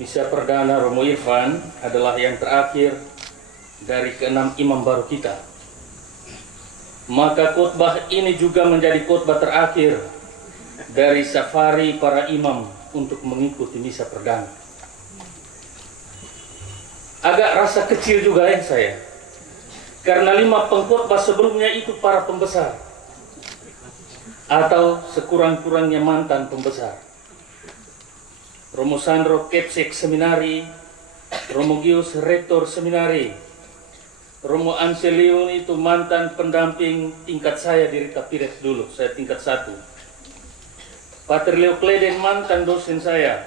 Misa perdana Romo Irfan adalah yang terakhir dari keenam imam baru kita. Maka khotbah ini juga menjadi khotbah terakhir dari safari para imam untuk mengikuti misa perdana. Agak rasa kecil juga saya, karena 5 pengkhotbah sebelumnya itu para pembesar atau sekurang-kurangnya mantan pembesar. Romo Sandro Kepsek Seminari, Romo Gius Rektor Seminari, Romo Anselion itu mantan pendamping tingkat saya di Rita Pires dulu, saya tingkat 1. Pater Leo Kleden mantan dosen saya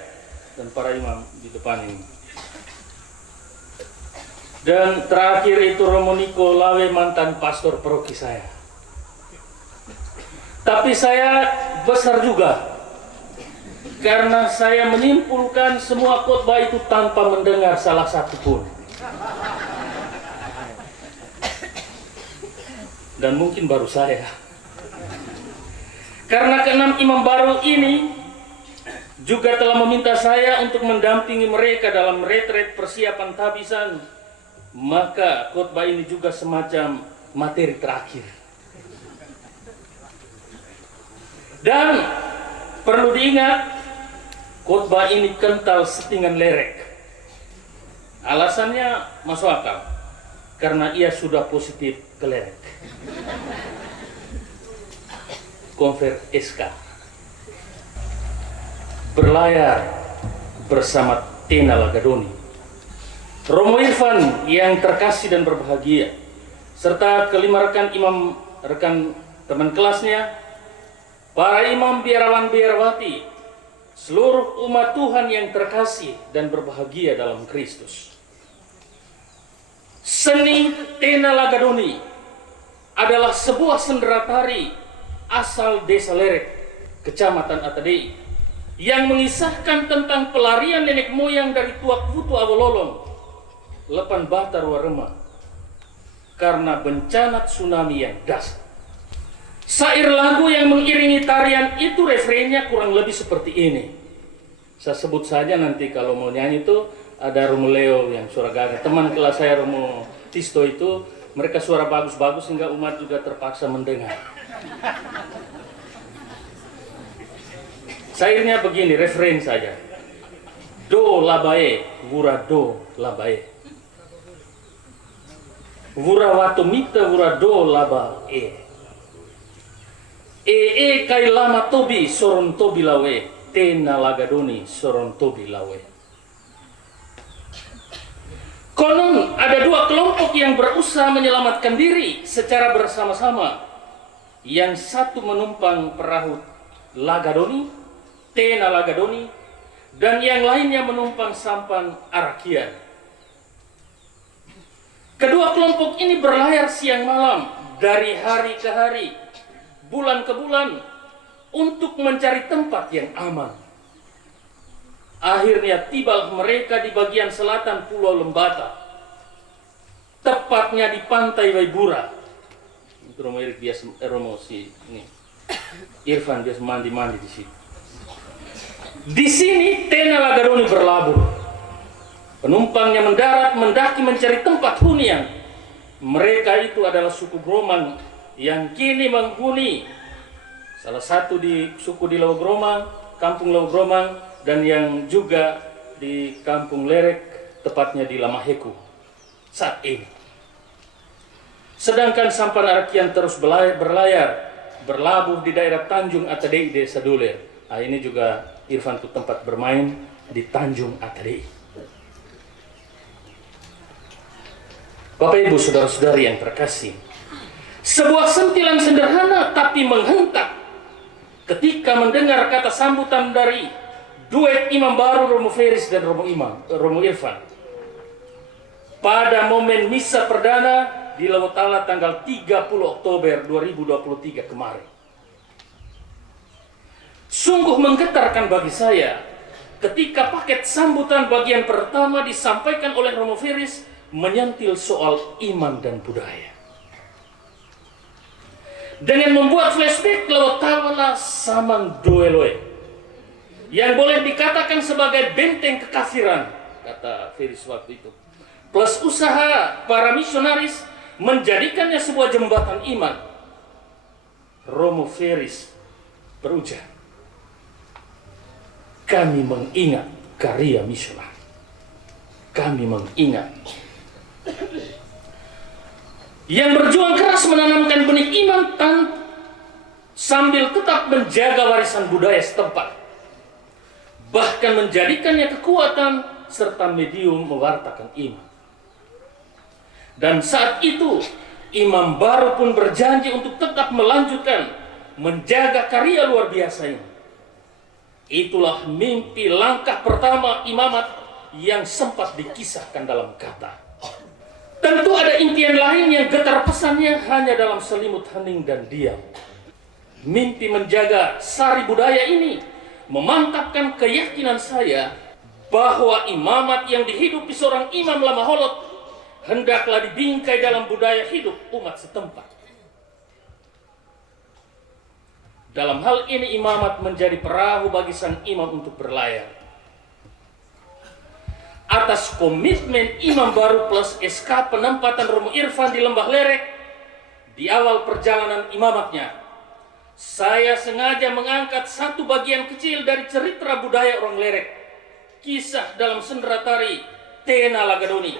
dan para imam di depan ini. Dan terakhir itu Romo Niko Lawe mantan pastor paroki saya. Tapi saya besar juga, karena saya menyimpulkan semua khotbah itu tanpa mendengar salah satu pun. Dan mungkin baru saya. Karena keenam imam baru ini juga telah meminta saya untuk mendampingi mereka dalam retret persiapan tabisan, maka khotbah ini juga semacam materi terakhir. Dan perlu diingat, khotbah ini kental setingan lerek. Alasannya masuk akal, karena ia sudah positif ke lerek. Konfer SK. Berlayar bersama Tena Lagadoni. Romo Irfan yang terkasih dan berbahagia, serta kelima rekan imam, rekan teman kelasnya, para imam biarawan-biarawati, seluruh umat Tuhan yang terkasih dan berbahagia dalam Kristus. Seni Tena Lagadoni adalah sebuah sendera tari asal Desa Lerek, Kecamatan Atadei, yang mengisahkan tentang pelarian nenek moyang dari Tuak Putu Awololong, Lepan Batar Warema, karena bencana tsunami yang dahsyat. Sair lagu yang mengiringi tarian itu refrennya kurang lebih seperti ini. Saya sebut saja nanti kalau mau nyanyi itu ada Romo Leo yang suara gagah. Teman kelas saya Romo Tisto itu, mereka suara bagus-bagus sehingga umat juga terpaksa mendengar. Sairnya begini, refren saja. Do labae, wura do labae. Wura watu mita wura do laba e. E kai lama tobi soron tobi lawe. Tena Lagadoni soron tobi lawe. Konon ada 2 kelompok yang berusaha menyelamatkan diri secara bersama-sama. Yang satu menumpang perahu Lagadoni, Tena Lagadoni, dan yang lainnya menumpang sampan Arakian. Kedua kelompok ini berlayar siang malam, dari hari ke hari, bulan ke bulan, untuk mencari tempat yang aman. Akhirnya tiba mereka di bagian selatan Pulau Lembata, tepatnya di pantai Waibura. Romo Irfan biasa mandi-mandi di sini. Di sini Tena Lagadoni berlabuh. Penumpangnya mendarat, mendaki mencari tempat hunian. Mereka itu adalah suku Gromang yang kini menghuni salah satu di suku di Lawu Gromang, Kampung Lawu Gromang, dan yang juga di Kampung Lerek, tepatnya di Lamaheku saat ini. Sedangkan sampan Arakian terus berlayar, berlabuh di daerah Tanjung Atadei, Desa Duler. Nah, ini juga Irfan itu tempat bermain di Tanjung Atadei. Bapak Ibu saudara-saudari yang terkasih, sebuah sentilan sederhana tapi menghentak ketika mendengar kata sambutan dari duet imam baru Romo Feris dan Romo Irfan pada momen misa perdana di Lawotala tanggal 30 Oktober 2023 kemarin. Sungguh menggetarkan bagi saya ketika paket sambutan bagian pertama disampaikan oleh Romo Feris menyentil soal iman dan budaya. Dengan membuat flashback Lawotala Samang Doeloe yang boleh dikatakan sebagai benteng kekafiran, kata Ferris waktu itu, plus usaha para misionaris menjadikannya sebuah jembatan iman. Romo Ferris berujar, kami mengingat karya misioner. Kami mengingat yang berjuang keras menanamkan benih iman sambil tetap menjaga warisan budaya setempat, bahkan menjadikannya kekuatan serta medium mewartakan iman. Dan saat itu imam baru pun berjanji untuk tetap melanjutkan menjaga karya luar biasa ini. Itulah mimpi langkah pertama imamat yang sempat dikisahkan dalam kata. Tentu ada impian lain yang getar pesannya hanya dalam selimut hening dan diam. Mimpi menjaga sari budaya ini memantapkan keyakinan saya bahwa imamat yang dihidupi seorang imam lama holot hendaklah dibingkai dalam budaya hidup umat setempat. Dalam hal ini imamat menjadi perahu bagi sang imam untuk berlayar. Atas komitmen imam baru plus SK penempatan Romo Irfan di Lembah Lerek di awal perjalanan imamatnya, saya sengaja mengangkat satu bagian kecil dari cerita budaya orang Lerek, kisah dalam sendera tari Tena Lagadoni,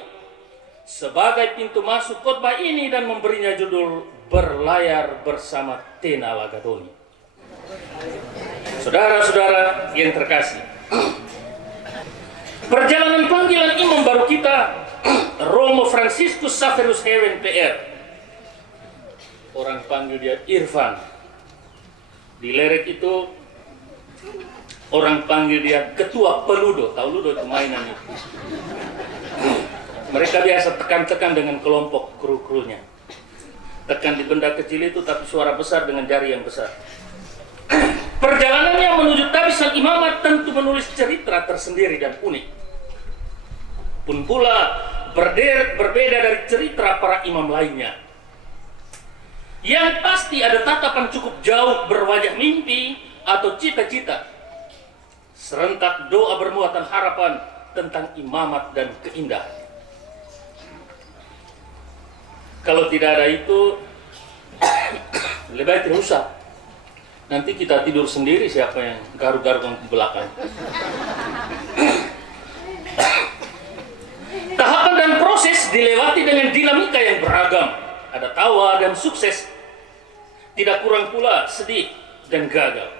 sebagai pintu masuk khotbah ini dan memberinya judul Berlayar Bersama Tena Lagadoni. Saudara-saudara yang terkasih, perjalanan panggilan imam baru kita, Romo Franciscus Saverus Hewen PR. Orang panggil dia Irfan. Di Lerek itu orang panggil dia Ketua Peludo. Tahu ludo itu mainan itu. Mereka biasa tekan-tekan dengan kelompok kru-krunya. Tekan di benda kecil itu tapi suara besar dengan jari yang besar. Perjalanannya menuju tabisan imamat tentu menulis cerita tersendiri dan unik. Pun pula berbeda dari cerita para imam lainnya. Yang pasti ada tatapan cukup jauh berwajah mimpi atau cita-cita. Serentak doa bermuatan harapan tentang imamat dan keindahan. Kalau tidak ada itu, lebih baik tidak usah. Nanti kita tidur sendiri siapa yang garu-garu ke belakang. Tahapan dan proses dilewati dengan dinamika yang beragam. Ada tawa dan sukses. Tidak kurang pula sedih dan gagal.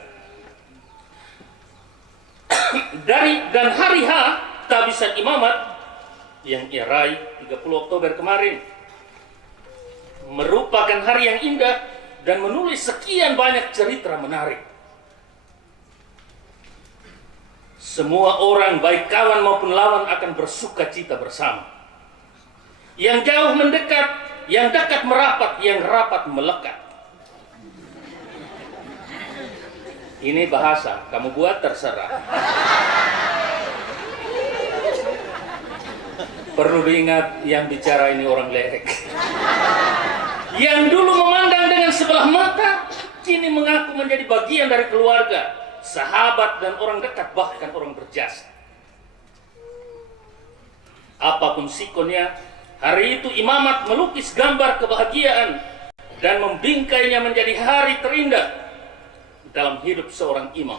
Dan hari H tabisan imamat yang ia raih 30 Oktober kemarin merupakan hari yang indah dan menulis sekian banyak cerita menarik. Semua orang, baik kawan maupun lawan, akan bersuka cita bersama. Yang jauh mendekat, yang dekat merapat, yang rapat melekat. Ini bahasa, kamu buat terserah. Perlu diingat yang bicara ini orang Lerek. Yang dulu memandang dengan sebelah mata, kini mengaku menjadi bagian dari keluarga, sahabat dan orang dekat, bahkan orang berjasa. Apapun sikonnya, hari itu imamat melukis gambar kebahagiaan dan membingkainya menjadi hari terindah dalam hidup seorang imam.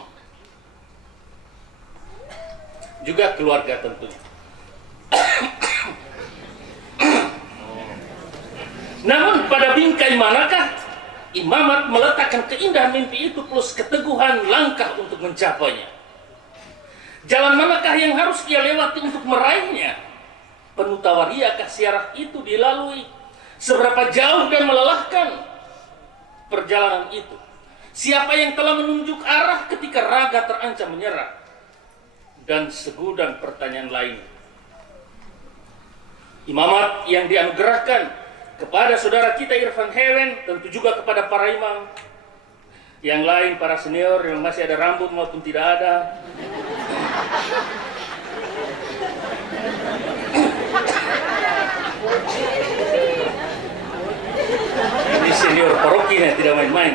Juga keluarga tentunya. Namun pada bingkai manakah imamat meletakkan keindahan mimpi itu plus keteguhan langkah untuk mencapainya? Jalan manakah yang harus ia lewati untuk meraihnya? Penuh tawariakah siarah itu dilalui? Seberapa jauh dan melelahkan perjalanan itu? Siapa yang telah menunjuk arah ketika raga terancam menyerah? Dan segudang pertanyaan lain. Imamat yang dianugerahkan kepada saudara kita Irfan Hewen, tentu juga kepada para imam yang lain, para senior yang masih ada rambut maupun tidak ada. Ini senior parokinya tidak main-main.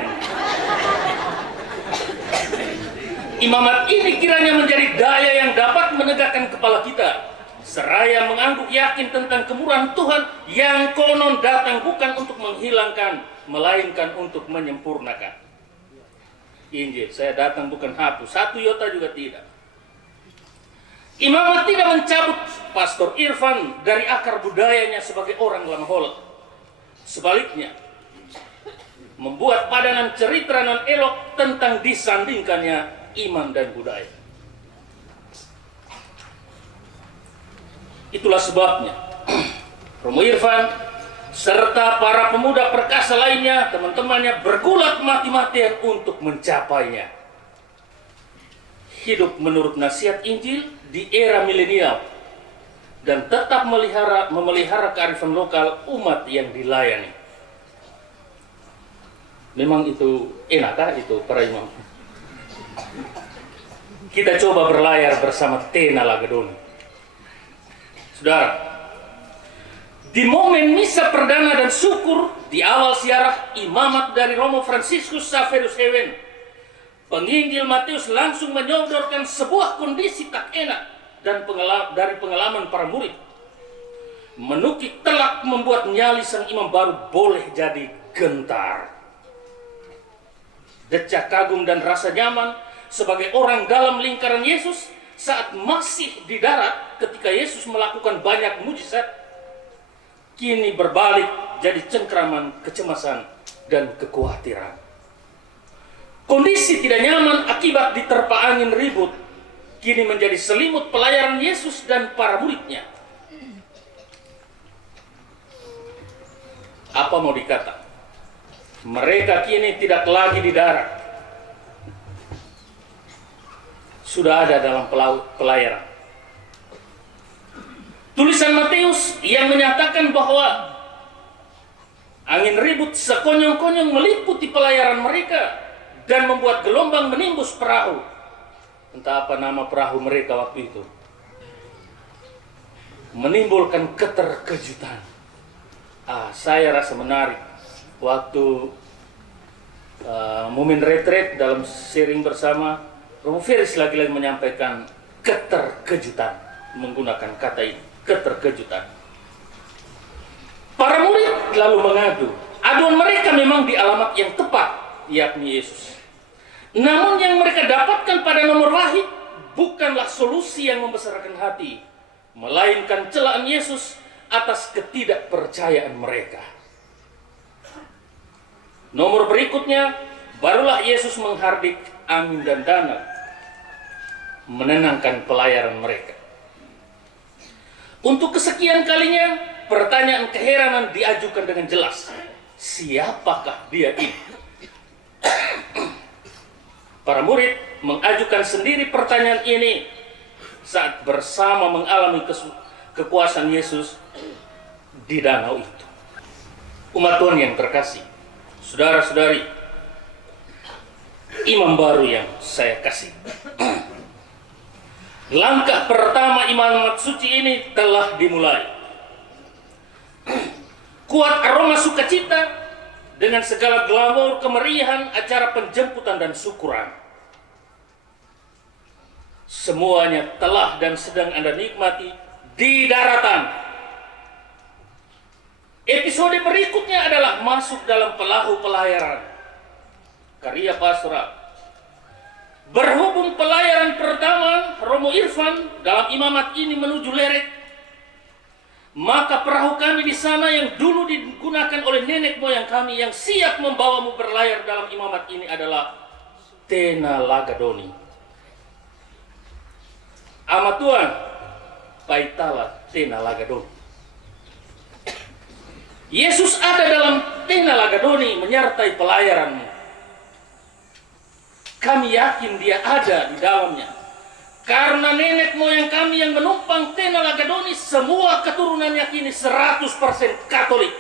Imamat ini kiranya merendahkan kepala kita, seraya mengangguk yakin tentang kemurahan Tuhan yang konon datang bukan untuk menghilangkan, melainkan untuk menyempurnakan. Injil, saya datang bukan hapus, satu iota juga tidak. Imamat tidak mencabut Pastor Irfan dari akar budayanya sebagai orang lama Holland. Sebaliknya, membuat padanan cerita non elok tentang disandingkannya iman dan budaya. Itulah sebabnya Romo Irfan serta para pemuda perkasa lainnya, teman-temannya bergulat mati-matian untuk mencapainya. Hidup menurut nasihat Injil di era milenial dan tetap memelihara kearifan lokal umat yang dilayani. Memang itu enakkah itu para imam? Kita coba berlayar bersama Tena Lagadoni. Saudara, di momen misa perdana dan syukur di awal siarah imamat dari Romo Franciscus Saverus Hewen, penginjil Matius langsung menyodorkan sebuah kondisi tak enak dan dari pengalaman para murid. Menukik telak membuat nyali sang imam baru boleh jadi gentar. Decak kagum dan rasa nyaman sebagai orang dalam lingkaran Yesus saat masih di darat ketika Yesus melakukan banyak mujizat, kini berbalik jadi cengkraman kecemasan dan kekhawatiran. Kondisi tidak nyaman akibat diterpa angin ribut kini menjadi selimut pelayaran Yesus dan para muridnya. Apa mau dikata? Mereka kini tidak lagi di darat, sudah ada dalam pelayaran. Tulisan Matius yang menyatakan bahwa angin ribut sekonyong-konyong meliputi pelayaran mereka dan membuat gelombang menimbus perahu. Entah apa nama perahu mereka waktu itu. Menimbulkan keterkejutan. Saya rasa menarik waktu momen retret dalam sharing bersama, Romo Feris lagi-lagi menyampaikan keterkejutan, menggunakan kata ini, keterkejutan. Para murid lalu mengadu. Aduan mereka memang di alamat yang tepat, yakni Yesus. Namun yang mereka dapatkan pada nomor wahid bukanlah solusi yang membesarkan hati, melainkan celaan Yesus atas ketidakpercayaan mereka. Nomor berikutnya, barulah Yesus menghardik angin dan danau, menenangkan pelayaran mereka. Untuk kesekian kalinya, pertanyaan keheranan diajukan dengan jelas. Siapakah dia ini? Para murid mengajukan sendiri pertanyaan ini saat bersama mengalami kekuasaan Yesus di danau itu. Umat Tuhan yang terkasih, saudara-saudari, imam baru yang saya kasih. Langkah pertama imamat suci ini telah dimulai. Kuat aroma sukacita dengan segala glamor kemeriahan acara penjemputan dan syukuran. Semuanya telah dan sedang Anda nikmati di daratan. Episode berikutnya adalah masuk dalam perahu pelayaran, karya pastoral. Berhubung pelayaran pertama Romo Irfan dalam imamat ini menuju Lerek, maka perahu kami di sana yang dulu digunakan oleh nenek moyang kami yang siap membawamu berlayar dalam imamat ini adalah Tena Lagadoni. Amat Tuhan, Paitala Tena Lagadoni. Yesus ada dalam Tena Lagadoni menyertai pelayaranmu. Kami yakin dia ada di dalamnya. Karena nenek moyang kami yang menumpang Tena Lagadoni semua keturunannya kini 100% Katolik.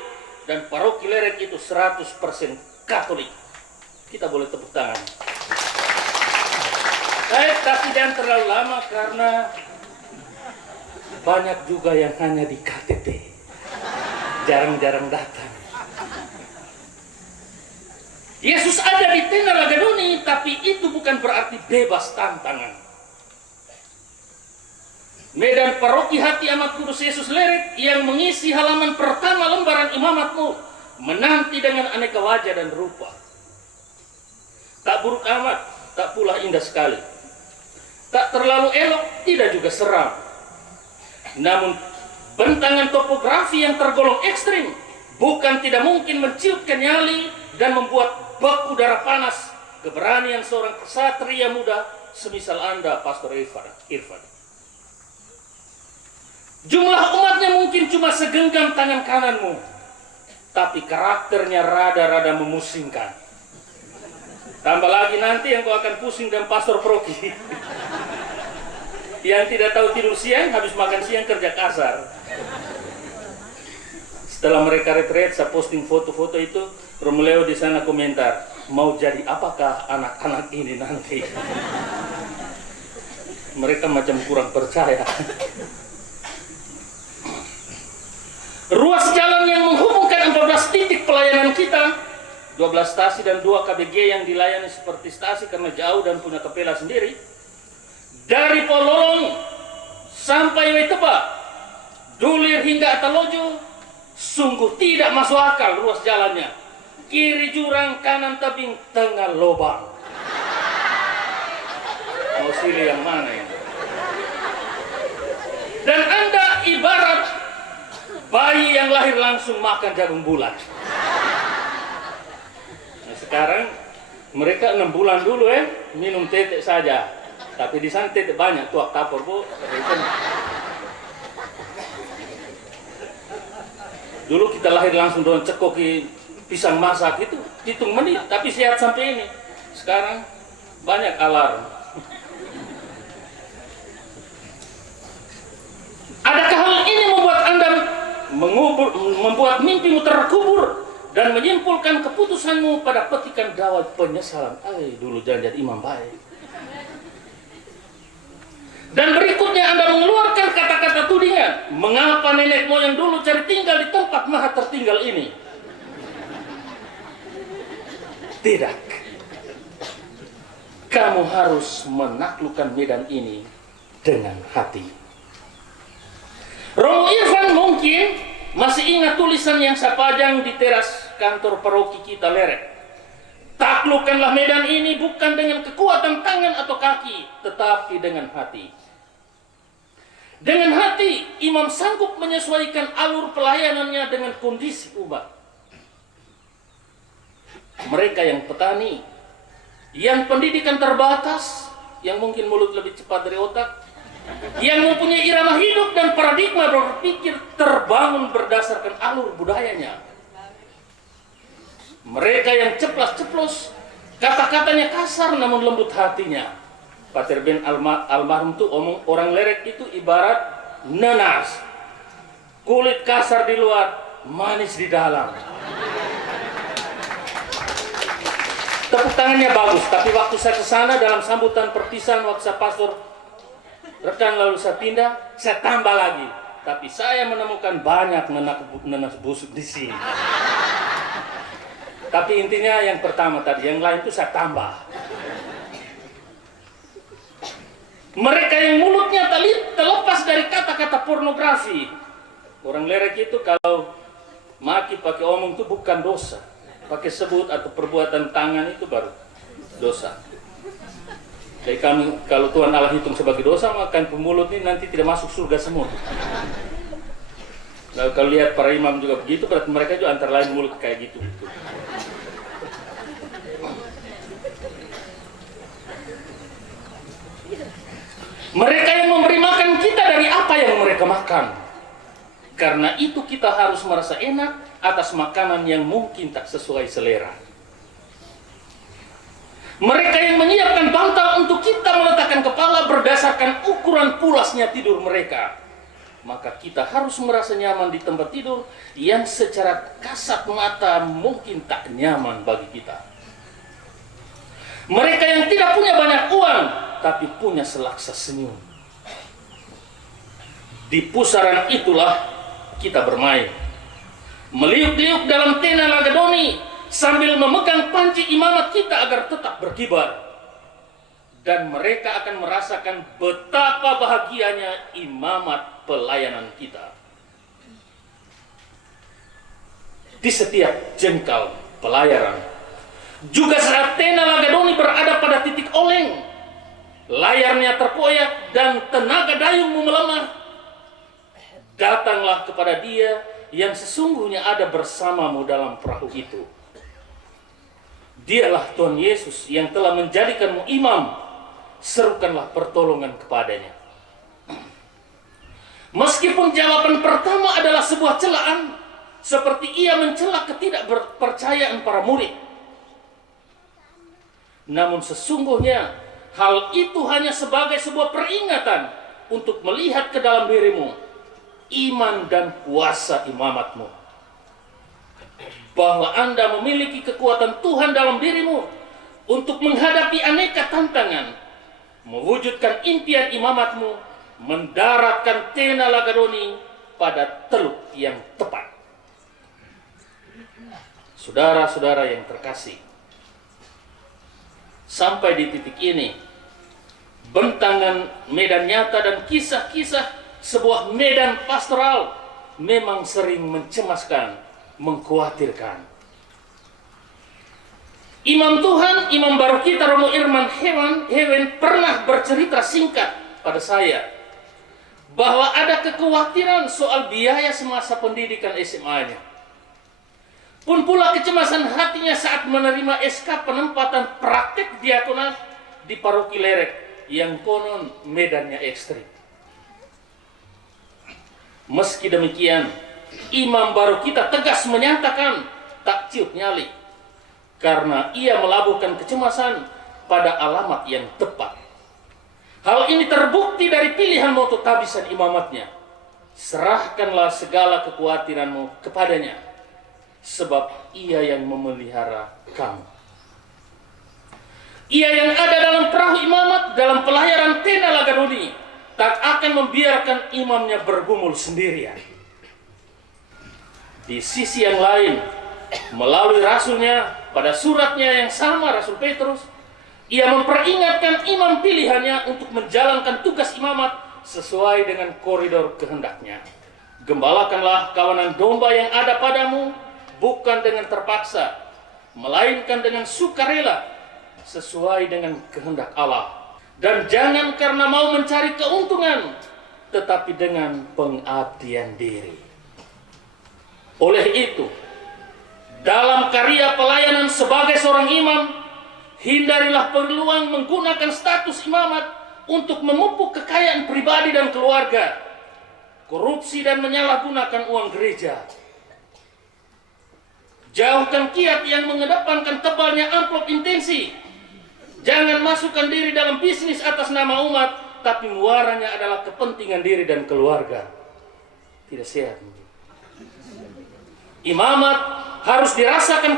Dan paroki Lerek itu 100% Katolik. Kita boleh tepuk tangan. Tapi jangan terlalu lama karena banyak juga yang hanya di KTP. Jarang-jarang datang. Yesus ada di Tena Lagadoni, tapi itu bukan berarti bebas tantangan. Medan Paroki Hati Amat Kudus Yesus Leret yang mengisi halaman pertama lembaran imamatmu menanti dengan aneka wajah dan rupa. Tak buruk amat, tak pula indah sekali. Tak terlalu elok, tidak juga seram. Namun bentangan topografi yang tergolong ekstrim bukan tidak mungkin menciutkan nyali dan membuat bak udara panas keberanian seorang kesatria muda semisal Anda, Pastor Irfan. Jumlah umatnya mungkin cuma segenggam tangan kananmu, tapi karakternya rada-rada memusingkan. Tambah lagi nanti yang kau akan pusing dan Pastor Proki yang tidak tahu tidur siang, habis makan siang kerja kasar. Setelah mereka retret, saya posting foto-foto itu, Romuleo di sana komentar, mau jadi apakah anak-anak ini nanti? Mereka macam kurang percaya. Ruas jalan yang menghubungkan 14 titik pelayanan kita, 12 stasi dan 2 KBG yang dilayani seperti stasi karena jauh dan punya kapela sendiri, dari Pololong sampai Waiteba, Dulir hingga Atalojo, sungguh tidak masuk akal ruas jalannya. Kiri jurang, kanan tebing, tengah lubang. Mau pilih yang mana ya? Dan Anda ibarat bayi yang lahir langsung makan jagung bulat. Nah, sekarang mereka 6 bulan dulu minum tetek saja. Tapi di sana tetek banyak, tuak tapor bu. Dulu kita lahir langsung dengan cekoki pisang masak itu hitung menit, tapi sehat sampai ini. Sekarang banyak alarm. Adakah hal ini membuat Anda membuat mimpimu terkubur dan menyimpulkan keputusanmu pada petikan dawai penyesalan? Dulu jangan jadi imam baik. Dan berikutnya Anda mengeluarkan kata-kata tudingan. Mengapa nenek moyang dulu cari tinggal di tempat maha tertinggal ini? Tidak. Kamu harus menaklukkan medan ini dengan hati. Romo Irfan mungkin masih ingat tulisan yang saya pajang di teras kantor paroki kita Leret. Taklukkanlah medan ini bukan dengan kekuatan tangan atau kaki, tetapi dengan hati. Dengan hati, imam sanggup menyesuaikan alur pelayanannya dengan kondisi umat. Mereka yang petani, yang pendidikan terbatas, yang mungkin mulut lebih cepat dari otak, yang mempunyai irama hidup dan paradigma berpikir terbangun berdasarkan alur budayanya. Mereka yang ceplas-ceplos, kata-katanya kasar namun lembut hatinya. Pater Ben almarhum tuh omong orang Lerek itu ibarat nanas, kulit kasar di luar, manis di dalam. Tepuk tangannya bagus, tapi waktu saya ke sana dalam sambutan perpisahan waktu saya pastor rekan lalu saya pindah, saya tambah lagi. Tapi saya menemukan banyak nanas busuk di sini. Tapi intinya yang pertama tadi, yang lain itu saya tambah. Mereka yang mulutnya terlepas dari kata-kata pornografi. Orang Lerek itu kalau maki pakai omong itu bukan dosa. Pakai sebut atau perbuatan tangan itu baru dosa. Jadi kami, kalau Tuhan Allah hitung sebagai dosa, maka pemulut ini nanti tidak masuk surga semua. Nah, kalau lihat para imam juga begitu, berarti mereka juga antara lain mulut kayak gitu. Mereka yang memberi makan kita dari apa yang mereka makan. Karena itu kita harus merasa enak atas makanan yang mungkin tak sesuai selera. Mereka yang menyiapkan bantal untuk kita meletakkan kepala berdasarkan ukuran pulasnya tidur mereka. Maka kita harus merasa nyaman di tempat tidur yang secara kasat mata mungkin tak nyaman bagi kita. Mereka yang tidak punya banyak uang, tapi punya selaksa senyum. Di pusaran itulah kita bermain. Meliuk-liuk dalam tena lagadoni sambil memegang panci imamat kita agar tetap berkibar. dan mereka akan merasakan betapa bahagianya imamat pelayanan kita. Di setiap jengkal pelayaran, juga saat Tena Lagadoni berada pada titik oleng, layarnya terkoyak dan tenaga dayungmu melemah, datanglah kepada Dia yang sesungguhnya ada bersamamu dalam perahu itu. Dialah Tuhan Yesus yang telah menjadikanmu imam. Serukanlah pertolongan kepadanya. Meskipun jawaban pertama adalah sebuah celaan, seperti ia mencela ketidakpercayaan para murid, namun sesungguhnya hal itu hanya sebagai sebuah peringatan untuk melihat ke dalam dirimu iman dan kuasa imamatmu, bahwa Anda memiliki kekuatan Tuhan dalam dirimu untuk menghadapi aneka tantangan, mewujudkan impian imamatmu, mendaratkan Tena Lagadoni pada teluk yang tepat. Saudara-saudara yang terkasih, sampai di titik ini, bentangan medan nyata dan kisah-kisah sebuah medan pastoral memang sering mencemaskan, mengkhawatirkan. Imam Tuhan, Imam baru kita Romo Irman Hewen pernah bercerita singkat pada saya bahwa ada kekhawatiran soal biaya semasa pendidikan SMA-nya. Pun pula kecemasan hatinya saat menerima SK penempatan praktek diakonal di paroki Lerek yang konon medannya ekstrim. Meski demikian, Imam baru kita tegas menyatakan tak ciut nyali, karena ia melabuhkan kecemasan pada alamat yang tepat. Hal ini terbukti dari pilihan moto tabisan imamatnya. Serahkanlah segala kekhawatiranmu kepadanya, sebab ia yang memelihara kamu. Ia yang ada dalam perahu imamat dalam pelayaran Tena Lagadoni tak akan membiarkan imamnya bergumul sendirian. Di sisi yang lain, melalui rasulnya, pada suratnya yang sama, Rasul Petrus, ia memperingatkan imam pilihannya untuk menjalankan tugas imamat sesuai dengan koridor kehendaknya. Gembalakanlah kawanan domba yang ada padamu, bukan dengan terpaksa, melainkan dengan sukarela, sesuai dengan kehendak Allah. Dan jangan karena mau mencari keuntungan, tetapi dengan pengabdian diri. Oleh itu, dalam karya pelayanan sebagai seorang imam, hindarilah peluang menggunakan status imamat untuk memupuk kekayaan pribadi dan keluarga, korupsi dan menyalahgunakan uang gereja. Jauhkan kiat yang mengedepankan tebalnya amplop intensi. Jangan masukkan diri dalam bisnis atas nama umat, tapi muaranya adalah kepentingan diri dan keluarga. Tidak sehat. Imamat harus dirasakan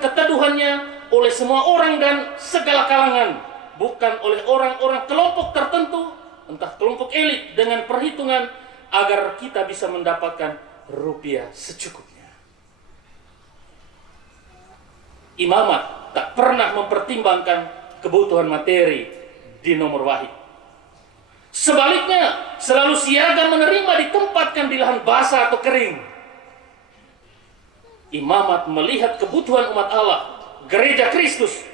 keteduhannya oleh semua orang dan segala kalangan, bukan oleh orang-orang kelompok tertentu, entah kelompok elit dengan perhitungan agar kita bisa mendapatkan rupiah secukupnya. Imamat tak pernah mempertimbangkan kebutuhan materi di nomor wahid. Sebaliknya, selalu siaga menerima ditempatkan di lahan basah atau kering. Imamat melihat kebutuhan umat Allah, gereja Kristus,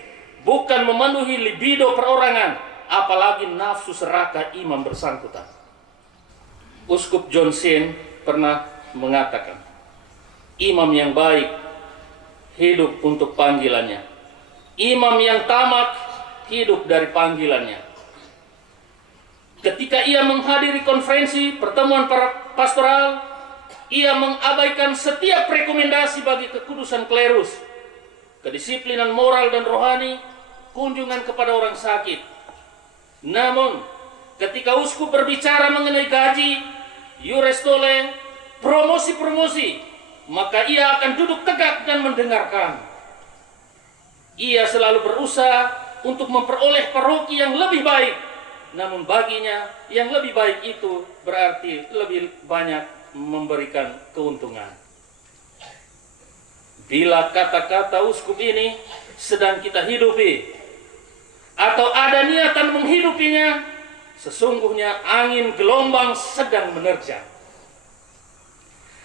bukan memenuhi libido perorangan, apalagi nafsu serakah imam bersangkutan. Uskup John Sen pernah mengatakan, imam yang baik hidup untuk panggilannya. Imam yang tamak hidup dari panggilannya. Ketika ia menghadiri konferensi pertemuan para pastoral, ia mengabaikan setiap rekomendasi bagi kekudusan klerus, kedisiplinan moral dan rohani, kunjungan kepada orang sakit. Namun, ketika uskup berbicara mengenai gaji, iures tole, promosi-promosi, maka ia akan duduk tegak dan mendengarkan. Ia selalu berusaha untuk memperoleh paroki yang lebih baik, namun baginya yang lebih baik itu berarti lebih banyak memberikan keuntungan. Bila kata-kata uskup ini sedang kita hidupi, atau ada niatan menghidupinya, sesungguhnya angin gelombang sedang menerjang.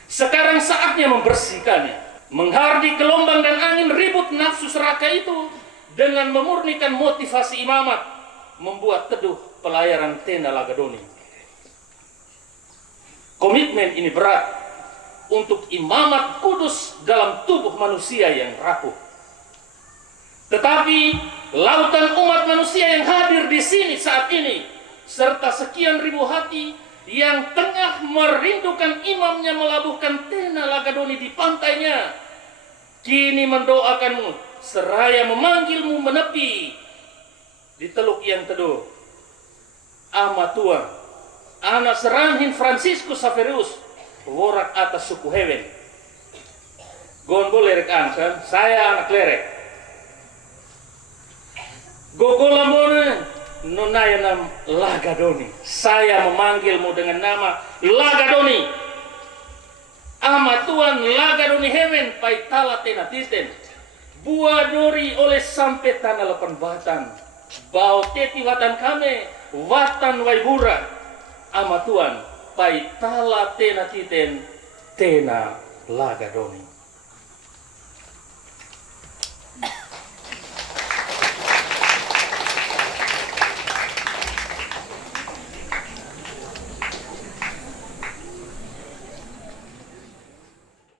Sekarang saatnya membersihkannya, menghardik gelombang dan angin ribut nafsu serakah itu dengan memurnikan motivasi imamat, membuat teduh pelayaran tenda Lagadoni. Komitmen ini berat untuk imamat kudus dalam tubuh manusia yang rapuh. Tetapi lautan umat manusia yang hadir di sini saat ini, serta sekian ribu hati yang tengah merindukan imamnya melabuhkan tenda Lagadoni di pantainya, kini mendoakanmu seraya memanggilmu menepi di teluk yang teduh. Ama Tuan, anak Seranhin Franciscus Saverius, worak atas suku Hewen. Gonbo lerek kan, saya anak lerek. Gogolamone nonayanam Lagadoni. Saya memanggilmu dengan nama Lagadoni. Ama Tuan Lagadoni Hewen paitala tenatiten. Buah dori oleh sampai tanah lepan batan. Bau teti watan kame, watan waibura. Ama Tuan paitala tenatiten tena Lagadoni.